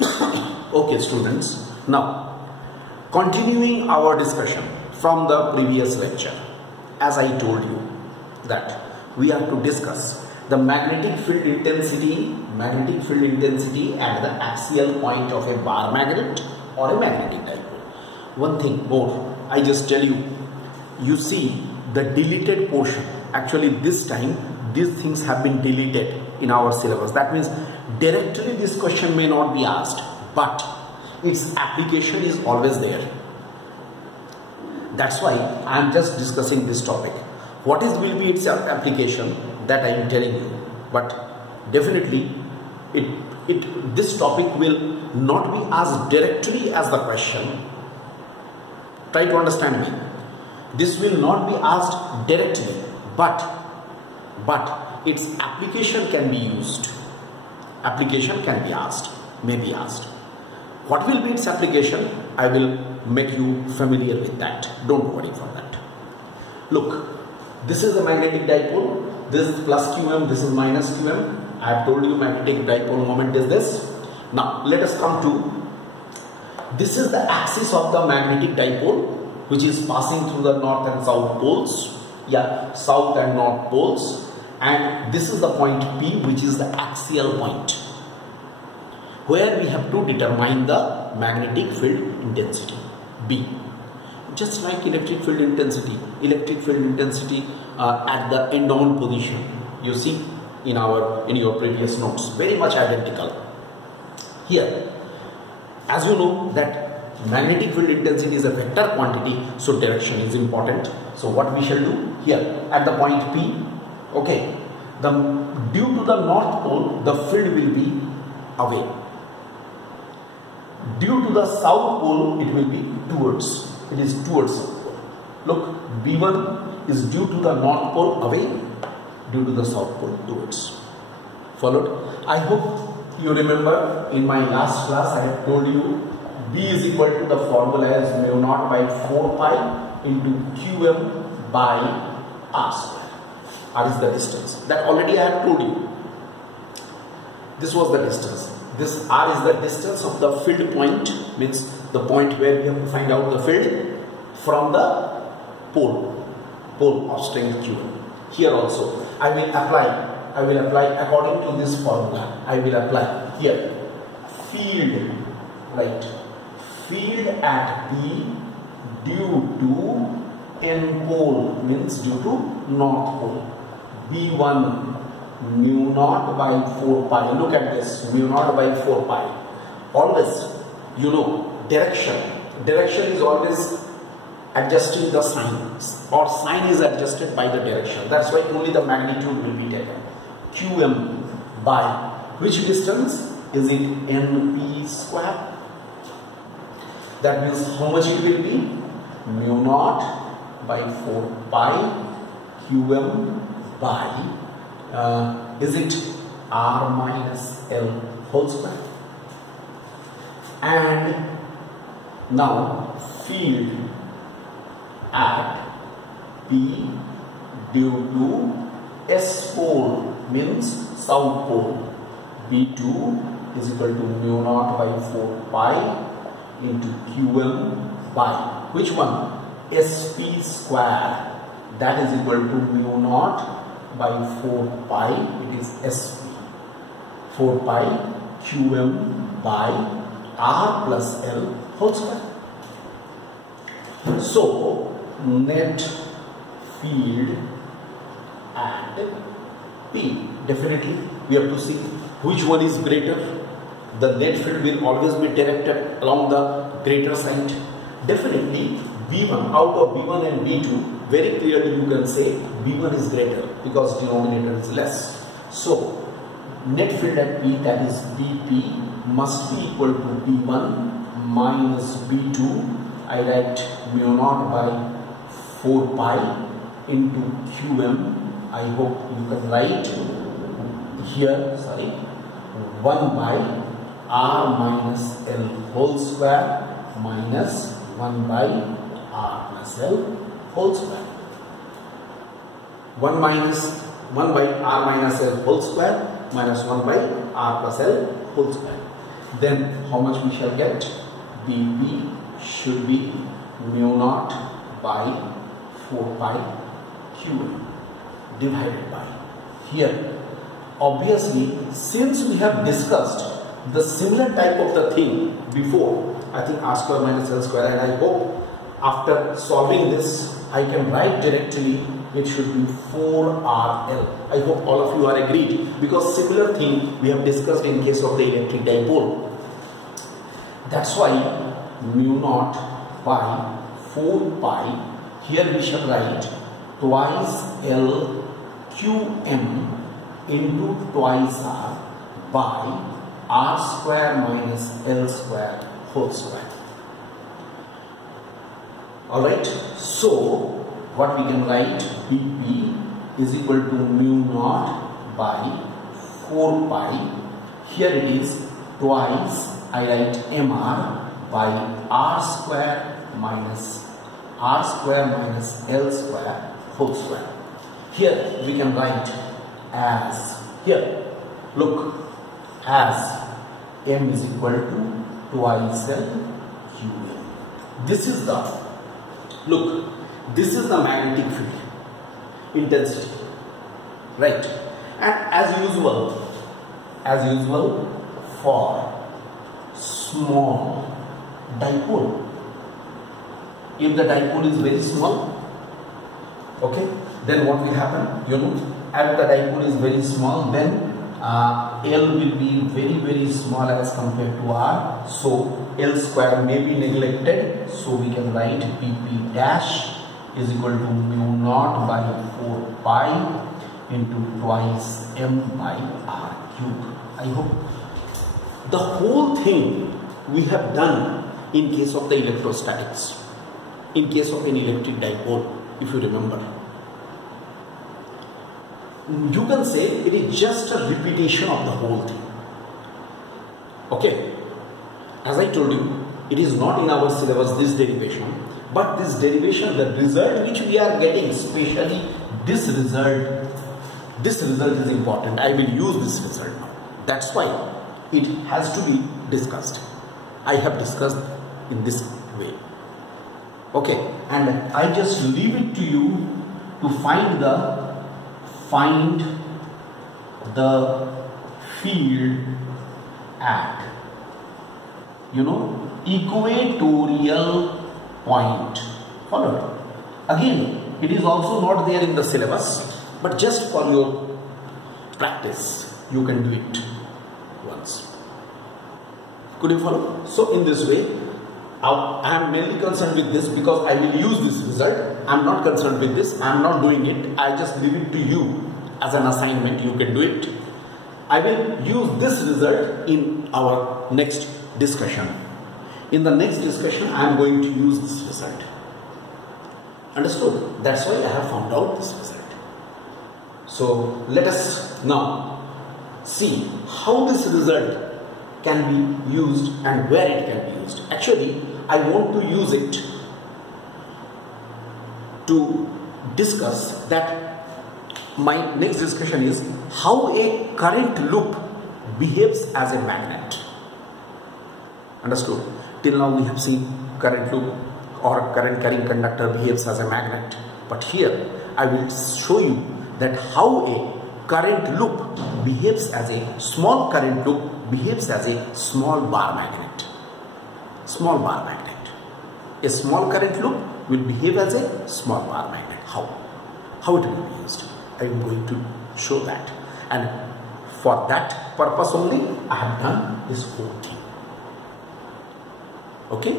Okay students, now continuing our discussion from the previous lecture, as I told you that we have to discuss the magnetic field intensity and the axial point of a bar magnet or a magnetic dipole. One thing more, I just tell you, you see the deleted portion. Actually this time these things have been deleted in our syllabus. That means directly this question may not be asked, but its application is always there. That's why I am just discussing this topic. What is will be its application, that I am telling you, but definitely this topic will not be asked directly as the question. Try to understand me. This will not be asked directly, but its application can be used. Application can be asked, may be asked. What will be its application? I will make you familiar with that. Don't worry for that. Look, this is the magnetic dipole. This is plus qm, this is minus qm. I have told you magnetic dipole moment is this. Now let us come to, this is the axis of the magnetic dipole, which is passing through the north and south poles. Yeah, south and north poles. And this is the point P, which is the axial point, where we have to determine the magnetic field intensity, B. Just like electric field intensity at the end-on position, you see in your previous notes, very much identical. Here, as you know that magnetic field intensity is a vector quantity, so direction is important. So what we shall do here at the point P, okay, due to the north pole, the field will be away. Due to the south pole, it will be towards. It is towards south pole. Look, B1 is due to the north pole away, due to the south pole towards. Followed? I hope you remember in my last class I have told you B is equal to the formula as mu naught by 4 pi into qm by r square. R is the distance. That already I have told you. This was the distance. This R is the distance of the field point, means the point where we have to find out the field from the pole of strength Q. Here also I will apply according to this formula. I will apply here field, right? Field at P due to N pole, means due to north pole. B1 mu naught by 4 pi. Look at this, mu naught by 4 pi. Always, you know, direction is always adjusting the sign, or sign is adjusted by the direction. That's why only the magnitude will be taken. Qm by which distance? Is it np square? That means how much it will be? Mu naught by 4 pi qm by is it r minus l whole square. And now field at P due to S pole, means south pole, B2 is equal to mu naught by 4 pi into qm by which one? SP square. That is equal to mu naught by 4 pi, it is SP, 4 pi qm by r plus l whole square. So net field at P, definitely we have to see which one is greater. The net field will always be directed along the greater side. Definitely B1, out of B1 and B2, very clearly you can say B1 is greater because denominator is less. So net field at P, that is BP, must be equal to B1 minus B2. I write mu naught by 4 pi into qm. I hope you can write here, 1 by r minus l whole square minus 1 by r plus l whole square. 1 by r minus l whole square minus 1 by r plus l whole square. then how much we shall get? dP should be mu naught by 4 pi Qm divided by. Here, obviously, since we have discussed the similar type of the thing before, I think r square minus l square, and I hope after solving this I can write directly it should be 4RL. I hope all of you are agreed, because similar thing we have discussed in case of the electric dipole. That's why mu naught by 4 pi, here we shall write twice L Qm into twice R by R square minus L square whole square. Alright, so what we can write, dP is equal to mu naught by 4 pi, here it is twice, I write mr by R square minus L square whole square. Here we can write as, here look, as m is equal to twice L Qm. This is the, look, this is the magnetic field intensity, right? And as usual for small dipole, if the dipole is very small, okay, then what will happen? You know, if the dipole is very small, then L will be very small as compared to R, so L square may be neglected, so we can write PP dash is equal to mu naught by 4 pi into twice m by R cube. I hope the whole thing we have done in case of the electrostatics, in case of an electric dipole, if you remember. You can say it is just a repetition of the whole thing. Okay, as I told you, it is not in our syllabus, this derivation, but this derivation, the result which we are getting, especially this result is important. I will use this result now. That's why it has to be discussed. I have discussed in this way. Okay, and I just leave it to you to find the field at, you know, equatorial point. Followed. Again, it is also not there in the syllabus, but just for your practice, you can do it once. Could you follow? So in this way, I am mainly concerned with this because I will use this result. I am not concerned with this. I am not doing it. I just leave it to you as an assignment. You can do it. I will use this result in our next discussion. In the next discussion, I am going to use this result. Understood? That's why I have found out this result. So let us now see how this result can be used and where it can be used. Actually, I want to use it to discuss that. My next discussion is how a current loop behaves as a magnet. Understood? Till now we have seen current loop or current carrying conductor behaves as a magnet. But here I will show you that how a current loop behaves as a small current loop behaves as a small bar magnet. Small bar magnet. A small current loop will behave as a small bar magnet. How? How it will be used? I am going to show that. And for that purpose only, I have done this whole thing. Okay?